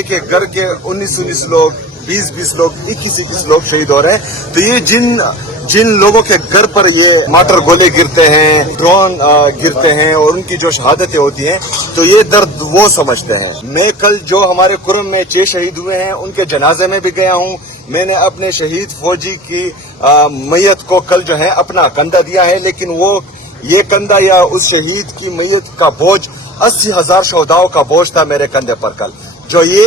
ایک ایک گھر کے 19 لوگ 20 لوگ 21 لوگ شہید ہو رہے ہیں. تو یہ جن لوگوں کے گھر پر یہ مارٹر گولے گرتے ہیں، ڈرون گرتے ہیں اور ان کی جو شہادتیں ہوتی ہیں، تو یہ درد وہ سمجھتے ہیں. میں کل جو ہمارے کرم میں 6 شہید ہوئے ہیں ان کے جنازے میں بھی گیا ہوں. میں نے اپنے شہید فوجی کی میت کو کل جو ہے اپنا کندھا دیا ہے، لیکن وہ یہ کندھا یا اس شہید کی میت کا بوجھ 80,000 شہداؤں کا بوجھ تھا میرے کندھے پر کل. جو یہ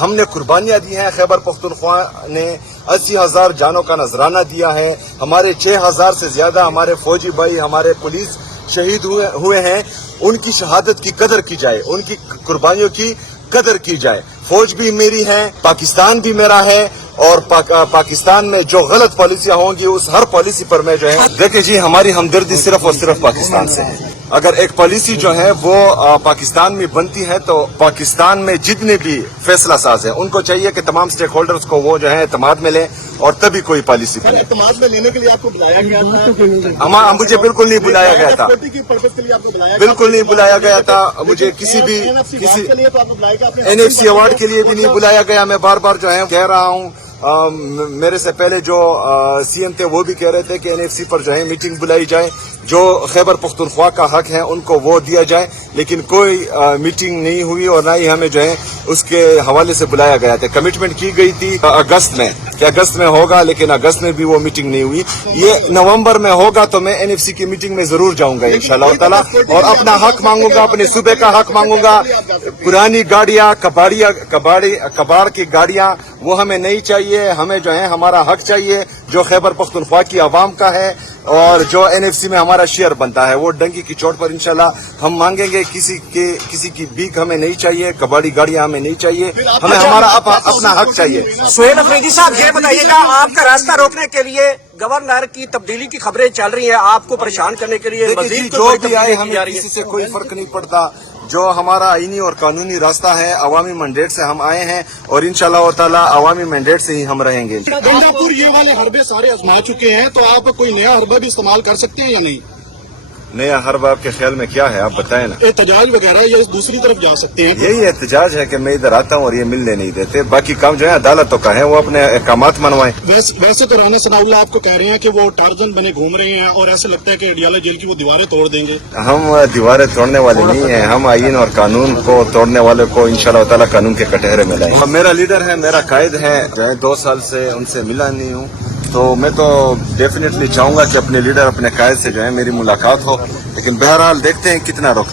ہم نے قربانیاں دی ہیں، خیبر پختونخوا نے 80,000 جانوں کا نذرانہ دیا ہے. ہمارے 6,000 سے زیادہ ہمارے فوجی بھائی، ہمارے پولیس شہید ہوئے ہیں. ان کی شہادت کی قدر کی جائے، ان کی قربانیوں کی قدر کی جائے. فوج بھی میری ہے، پاکستان بھی میرا ہے، اور پاکستان میں جو غلط پالیسیاں ہوں گی اس ہر پالیسی پر میں جو ہے دیکھیں جی ہماری ہمدردی صرف اور صرف پاکستان سے ہے. اگر ایک پالیسی جو ہے وہ پاکستان میں بنتی ہے تو پاکستان میں جتنے بھی فیصلہ ساز ہیں ان کو چاہیے کہ تمام سٹیک ہولڈرز کو وہ جو ہے اعتماد میں لیں اور تبھی کوئی پالیسی بنے. اعتماد میں لینے کے لیے آپ کو بلایا گیا تھا؟ مجھے بالکل نہیں بلایا گیا تھا، بالکل نہیں بلایا گیا تھا. مجھے کسی NFC ایوارڈ کے لیے بھی نہیں بلایا گیا. میں بار بار جو ہے کہہ رہا ہوں، میرے سے پہلے جو CM تھے وہ بھی کہہ رہے تھے کہ NFC پر جو ہے میٹنگ بلائی جائے، جو خیبر پختونخوا کا حق ہے ان کو وہ دیا جائے، لیکن کوئی میٹنگ نہیں ہوئی اور نہ ہی ہمیں جو ہے اس کے حوالے سے بلایا گیا تھا. کمٹمنٹ کی گئی تھی اگست میں کہ اگست میں ہوگا، لیکن اگست میں بھی وہ میٹنگ نہیں ہوئی. یہ نومبر میں ہوگا تو میں NFC کی میٹنگ میں ضرور جاؤں گا انشاءاللہ تعالیٰ، اور اپنا حق مانگوں گا، اپنے صوبے کا حق مانگوں گا. پرانی گاڑیاں، کباڑ کی گاڑیاں وہ ہمیں نہیں چاہیے. ہمیں جو ہے ہمارا حق چاہیے جو خیبر پختونخوا کی عوام کا ہے اور جو NFC میں ہمارا شیئر بنتا ہے. وہ ڈنکی کی چوٹ پر انشاءاللہ ہم مانگیں گے. کسی کی بھیک ہمیں نہیں چاہیے، کباڑی گاڑیاں ہمیں نہیں چاہیے، ہمیں ہمارا اپنا حق چاہیے. سہیل افریدی صاحب یہ بتائیے گا، آپ کا راستہ روکنے کے لیے گورنر کی تبدیلی کی خبریں چل رہی ہیں، آپ کو پریشان کرنے کے لیے مزید جو بھی آئے ہمیں کسی سے کوئی فرق نہیں پڑتا. جو ہمارا آئینی اور قانونی راستہ ہے، عوامی مینڈیٹ سے ہم آئے ہیں اور انشاءاللہ تعالیٰ عوامی مینڈیٹ سے ہی ہم رہیں گے. گنگا پور یہ والے حربے سارے آزما چکے ہیں، تو آپ کوئی نیا حربہ بھی استعمال کر سکتے ہیں یا نہیں؟ نیا حربہ آپ کے خیال میں کیا ہے آپ بتائیں نا. احتجاج وغیرہ یا دوسری طرف جا سکتے ہیں؟ یہی احتجاج ہے کہ میں ادھر آتا ہوں اور یہ ملنے نہیں دیتے. باقی کام جو ہے عدالتوں کا ہے، وہ اپنے احکامات منوائیں. ویسے تو رانا ثناء اللہ آپ کو کہہ رہے ہیں کہ وہ ٹارزن بنے گھوم رہے ہیں اور ایسا لگتا ہے کہ اڈیالہ جیل کی وہ دیواریں توڑ دیں گے. ہم دیواریں توڑنے والے نہیں ہیں، ہم آئین اور قانون کو توڑنے والے کو انشاءاللہ تعالیٰ قانون کے کٹہرے میں لائیں. میرا لیڈر ہے، میرا قائد ہے، جو ہے 2 سال سے ان سے ملا نہیں ہوں، تو میں تو ڈیفینیٹلی چاہوں گا کہ اپنے لیڈر، اپنے قائد سے جو ہے میری ملاقات ہو، لیکن بہرحال دیکھتے ہیں کتنا روک